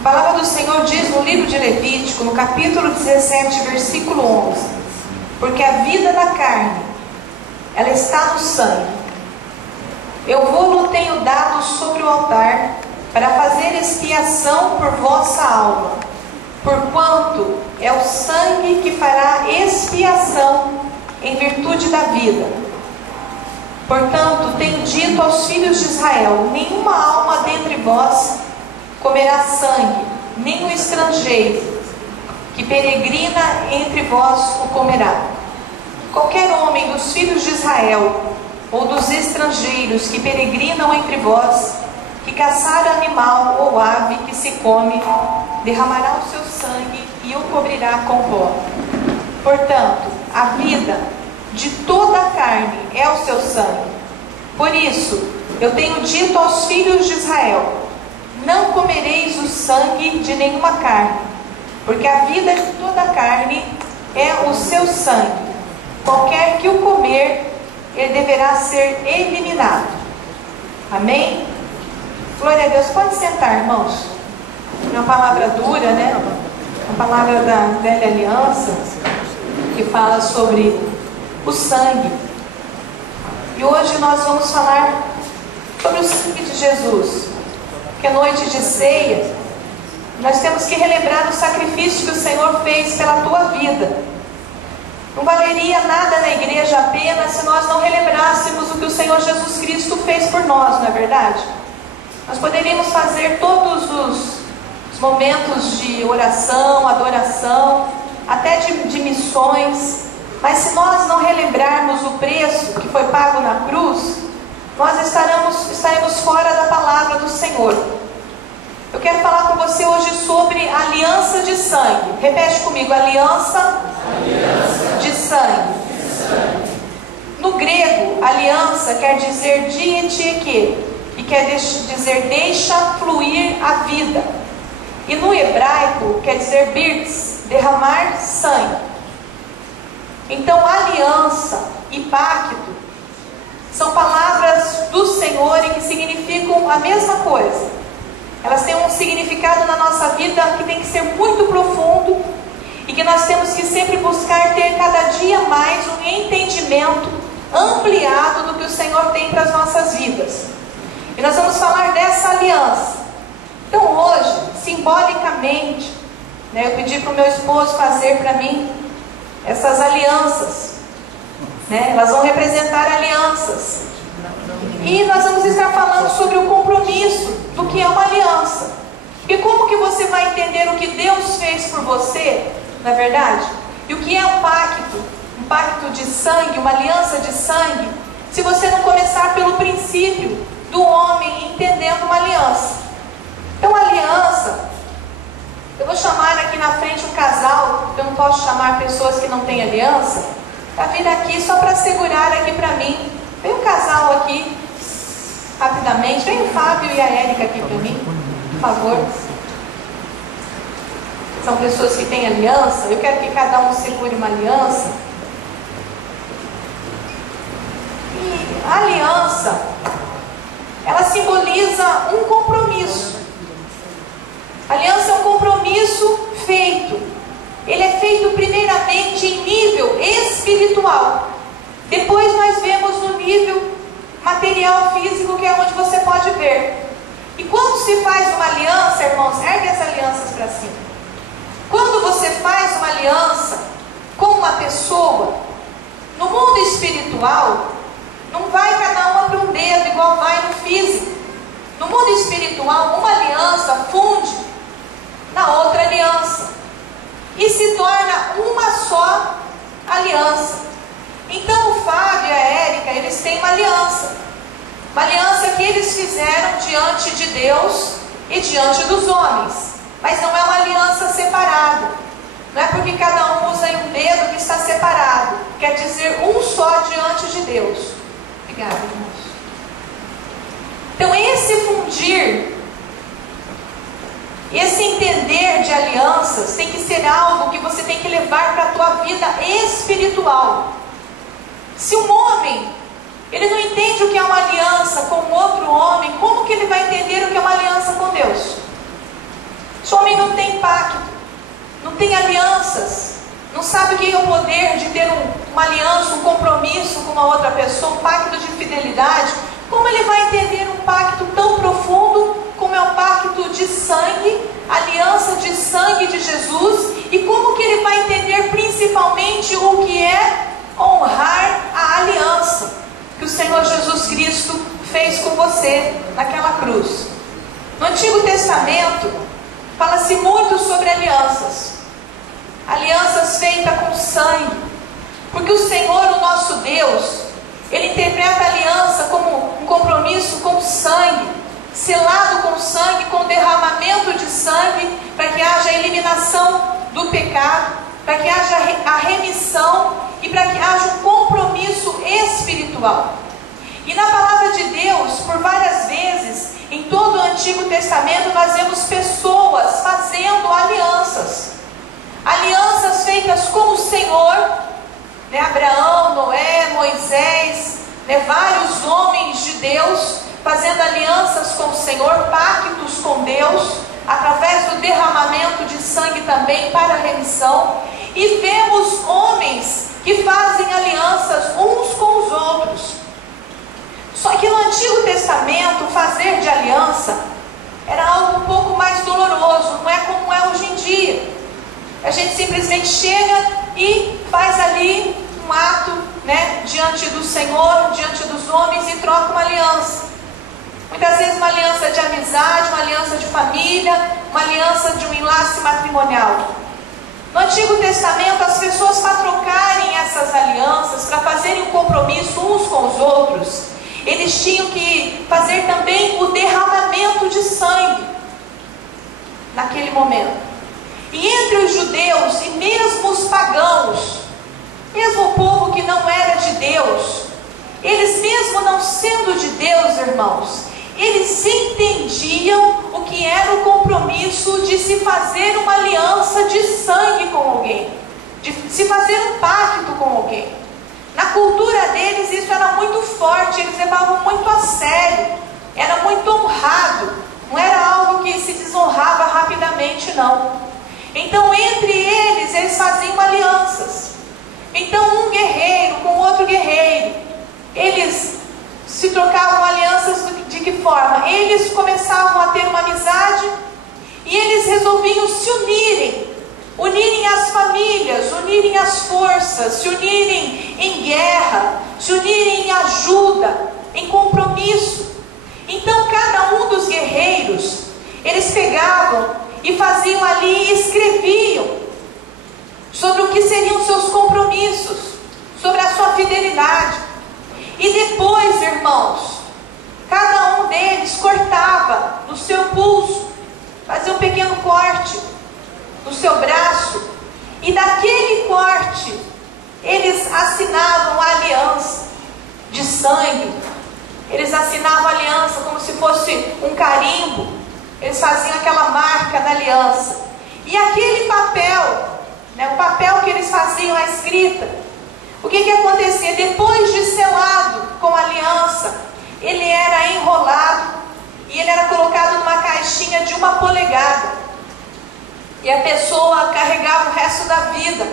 A palavra do Senhor diz no livro de Levítico, no capítulo 17, versículo 11: porque a vida da carne, ela está no sangue. Eu vou-lo tenho dado sobre o altar, para fazer expiação por vossa alma, porquanto é o sangue que fará expiação em virtude da vida. Portanto, tenho dito aos filhos de Israel: nenhuma alma dentre vós comerá sangue, nem o estrangeiro que peregrina entre vós o comerá. Qualquer homem dos filhos de Israel, ou dos estrangeiros que peregrinam entre vós, que caçar animal ou ave que se come, derramará o seu sangue e o cobrirá com pó. Portanto, a vida de toda a carne é o seu sangue. Por isso, eu tenho dito aos filhos de Israel: não comereis o sangue de nenhuma carne, porque a vida de toda a carne é o seu sangue. Qualquer que o comer, ele deverá ser eliminado. Amém? Glória a Deus. Pode sentar, irmãos. É uma palavra dura, né? Uma palavra da velha aliança, que fala sobre o sangue. E hoje nós vamos falar sobre o sangue de Jesus. Que é noite de ceia, nós temos que relembrar o sacrifício que o Senhor fez pela tua vida. Não valeria nada na igreja apenas se nós não relembrássemos o que o Senhor Jesus Cristo fez por nós, não é verdade? Nós poderíamos fazer todos os momentos de oração, adoração, até de missões, mas se nós não relembrarmos o preço que foi pago na cruz, nós estaremos fora da palavra do Senhor. Eu quero falar com você hoje sobre aliança de sangue. Repete comigo: aliança de sangue. No grego, aliança quer dizer dietieke, e quer dizer deixa fluir a vida. E no hebraico quer dizer birtz, derramar sangue. Então, aliança e pacto são palavras do Senhor e que significam a mesma coisa. Elas têm um significado na nossa vida que tem que ser muito profundo e que nós temos que sempre buscar ter cada dia mais um entendimento ampliado do que o Senhor tem para as nossas vidas. E nós vamos falar dessa aliança. Então hoje, simbolicamente, eu pedi para o meu esposo fazer para mim essas alianças. Elas vão representar alianças. E nós vamos estar falando sobre o compromisso do que é uma aliança. E como que você vai entender o que Deus fez por você, na verdade? E o que é um pacto de sangue, uma aliança de sangue, se você não começar pelo princípio do homem entendendo uma aliança. Então, aliança, eu vou chamar aqui na frente um casal, eu não posso chamar pessoas que não têm aliança, para vir aqui só para segurar aqui para mim. Vem um casal aqui, rapidamente. Vem o Fábio e a Érica aqui para mim, por favor. São pessoas que têm aliança. Eu quero que cada um segure uma aliança. E a aliança, ela simboliza um compromisso. A aliança é um compromisso feito. Ele é feito primeiramente em nível espiritual. Depois nós vemos no nível material, físico, que é onde você pode ver. E quando se faz uma aliança, irmãos, ergue as alianças para cima. Quando você faz uma aliança com uma pessoa, no mundo espiritual, não vai cada uma para um dedo igual vai no físico. No mundo espiritual, uma aliança funde na outra aliança e se torna uma só aliança. Então o Fábio e a Érica, eles têm uma aliança que eles fizeram diante de Deus e diante dos homens, mas não é uma aliança separada. Não é porque cada um usa um dedo que está separado, quer dizer um só diante de Deus. Obrigada, irmãos. Então esse fundir, esse entender de alianças tem que ser algo que você tem que levar para a tua vida espiritual. Se um homem, ele não entende o que é uma aliança com outro homem, como que ele vai entender o que é uma aliança com Deus? Se tem alianças, não sabe o que é o poder de ter uma aliança, um compromisso com uma outra pessoa, um pacto de fidelidade, como ele vai entender um pacto tão profundo como é o pacto de sangue, aliança de sangue de Jesus, e como que ele vai entender principalmente o que é honrar a aliança que o Senhor Jesus Cristo fez com você naquela cruz. No Antigo Testamento fala-se muito sobre alianças, alianças feitas com sangue, porque o Senhor, o nosso Deus, ele interpreta a aliança como um compromisso com sangue, selado com sangue, com derramamento de sangue, para que haja a eliminação do pecado, para que haja a remissão e para que haja um compromisso espiritual. E na palavra de Deus, por várias vezes, em todo o Antigo Testamento, nós vemos pessoas fazendo alianças. Alianças feitas com o Senhor, né? Abraão, Noé, Moisés, né? Vários homens de Deus fazendo alianças com o Senhor, pactos com Deus, através do derramamento de sangue também para a remissão. E vemos homens que fazem alianças uns com os outros. Só que no Antigo Testamento, fazer de aliança era algo um pouco mais doloroso, não é como é hoje em dia. A gente simplesmente chega e faz ali um ato, né, diante do Senhor, diante dos homens, e troca uma aliança. Muitas vezes uma aliança de amizade, uma aliança de família, uma aliança de um enlace matrimonial. No Antigo Testamento, as pessoas, para trocarem essas alianças, para fazerem um compromisso uns com os outros, eles tinham que fazer também o derramamento de sangue naquele momento. E entre os judeus e mesmo os pagãos, mesmo o povo que não era de Deus, eles mesmo não sendo de Deus, irmãos, eles entendiam o que era o compromisso de se fazer uma aliança de sangue com alguém, de se fazer um pacto com alguém. Na cultura deles isso era muito forte, eles levavam muito a sério, era muito honrado, não era algo que se desonrava rapidamente, não. Então entre eles faziam alianças. Então um guerreiro com outro guerreiro, eles se trocavam alianças de que forma? Eles começavam a ter uma amizade e eles resolviam se unirem as famílias, unirem as forças, se unirem em guerra, se unirem em ajuda, em compromisso. Então cada um dos guerreiros, eles pegavam e faziam ali e escreviam sobre o que seriam seus compromissos, sobre a sua fidelidade. E depois, irmãos, cada um deles cortava no seu pulso, fazia um pequeno corte no seu braço, e daquele corte eles assinavam a aliança de sangue. Eles assinavam a aliança como se fosse um carimbo. Eles faziam aquela marca da aliança. E aquele papel, né, o papel que eles faziam a escrita, o que acontecia? Depois de selado com a aliança, ele era enrolado e ele era colocado numa caixinha de 1 polegada. E a pessoa carregava o resto da vida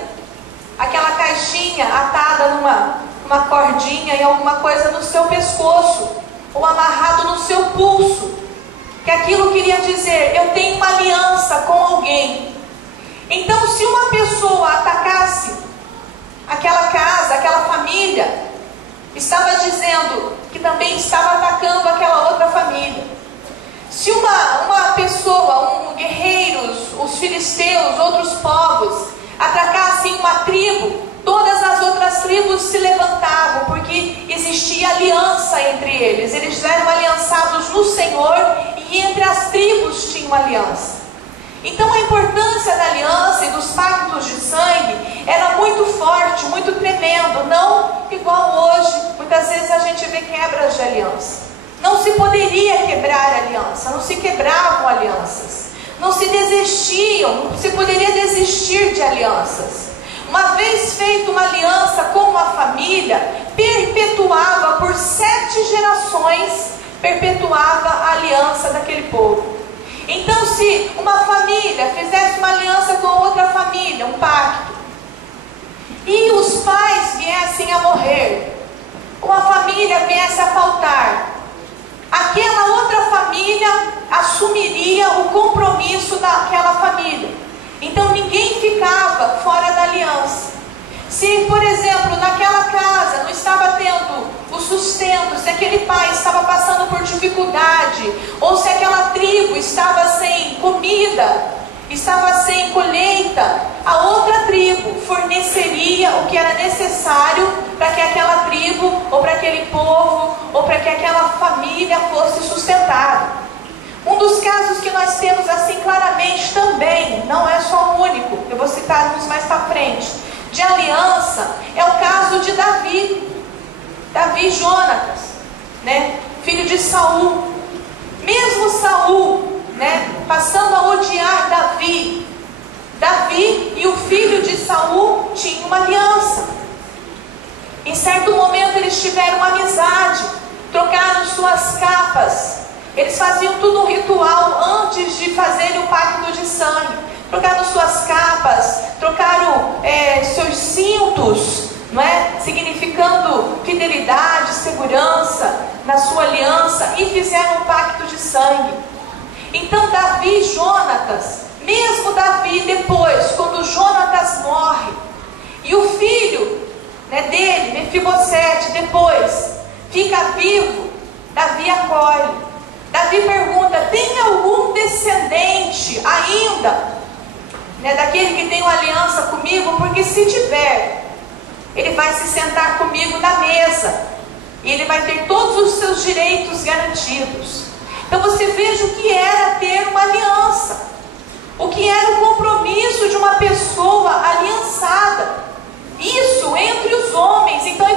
aquela caixinha atada numa cordinha e alguma coisa no seu pescoço, ou amarrado no seu pulso, que aquilo queria dizer: eu tenho uma aliança com alguém. Então, se uma pessoa atacasse aquela casa, aquela família, estava dizendo que também estava atacando aquela outra família. Se uma pessoa, guerreiros, os filisteus, outros povos, atacassem uma tribo, todas as outras tribos se levantavam, porque existia aliança entre eles. Eles eram aliançados no Senhor e entre as tribos tinham aliança. Então a importância da aliança e dos pactos de sangue era muito forte, muito tremendo. Não igual hoje, muitas vezes a gente vê quebras de aliança. Não se poderia quebrar aliança, não se quebravam alianças, não se desistiam, não se poderia desistir de alianças. Uma vez feita uma aliança com uma família, perpetuava por 7 gerações, perpetuava a aliança daquele povo. Então, se uma família fizesse uma aliança com outra família, família, um pacto, e os pais viessem a morrer, ou a família viesse a faltar, aquela outra família assumiria o compromisso daquela família. Então ninguém ficava fora da aliança. Se, por exemplo, naquela casa não estava tendo o sustento, se aquele pai estava passando por dificuldade, ou se aquela tribo estava sem comida, estava sem colheita, a outra tribo forneceria o que era necessário para que aquela tribo, ou para aquele povo, ou para que aquela família fosse sustentada. Um dos casos que nós temos assim claramente também, não é só o único, eu vou citar uns mais para frente, de aliança, é o caso de Davi e Jonatas, né? Filho de Saul. Mesmo Saul, né, passando a odiar Davi e o filho de Saul tinham uma aliança. Em certo momento eles tiveram uma amizade, trocaram suas capas. Eles faziam tudo um ritual antes de fazerem o pacto de sangue. Trocaram suas capas, trocaram seus cintos, não é? Significando fidelidade, segurança na sua aliança, e fizeram um pacto de sangue. Então Davi e Jonatas, mesmo Davi depois, quando Jonatas morre, e o filho, né, dele, Mefibosete, depois fica vivo, Davi acolhe. Davi pergunta: tem algum descendente ainda, né, daquele que tem uma aliança comigo? Porque se tiver, ele vai se sentar comigo na mesa, e ele vai ter todos os seus direitos garantidos. Então você veja o que era ter uma aliança, o que era o compromisso de uma pessoa aliançada, isso entre os homens. Então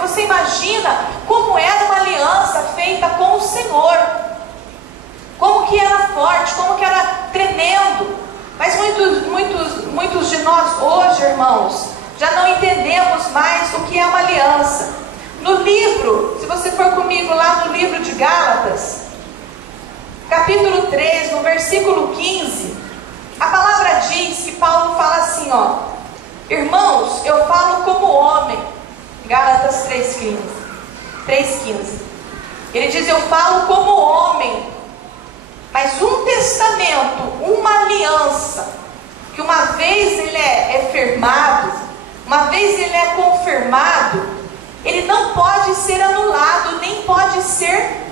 você imagina como era uma aliança feita com o Senhor, como que era forte, como que era tremendo. Mas muitos de nós hoje, irmãos, já não entendemos mais o que é uma aliança. No livro, se você for comigo lá no livro de Gálatas, capítulo 3, no versículo 15, a palavra diz que Paulo fala assim, ó: irmãos, eu falo como homem. Gálatas 3,15. Ele diz: eu falo como homem, mas um testamento, uma aliança, que uma vez ele é firmado, uma vez ele é confirmado, ele não pode ser anulado, nem pode ser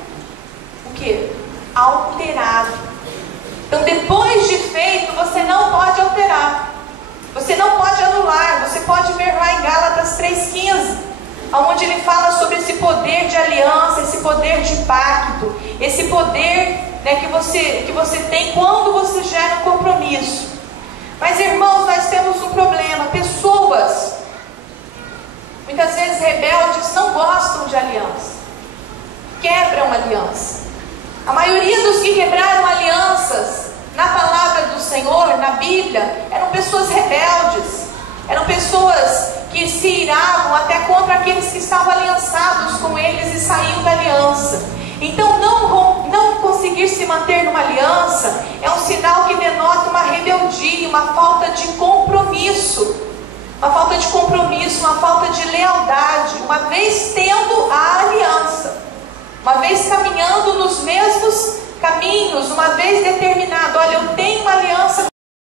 o quê? Alterado. Então, depois de feito, você não pode alterar, você não pode anular. Você pode ver lá em Gálatas 3,15, onde ele fala sobre esse poder de aliança, esse poder de pacto, esse poder, né, que você tem quando você gera um compromisso. Mas, irmãos, nós temos um problema. Pessoas, muitas vezes rebeldes, não gostam de aliança, quebram aliança. A maioria dos que quebraram alianças na palavra do Senhor, na Bíblia, eram pessoas rebeldes, eram pessoas que se iravam até contra aqueles que estavam aliançados com eles e saíam da aliança. Então não conseguir se manter numa aliança é um sinal que denota uma rebeldia, uma falta de compromisso, uma falta de lealdade. Uma vez tendo a aliança, uma vez caminhando nos mesmos caminhos, uma vez determinado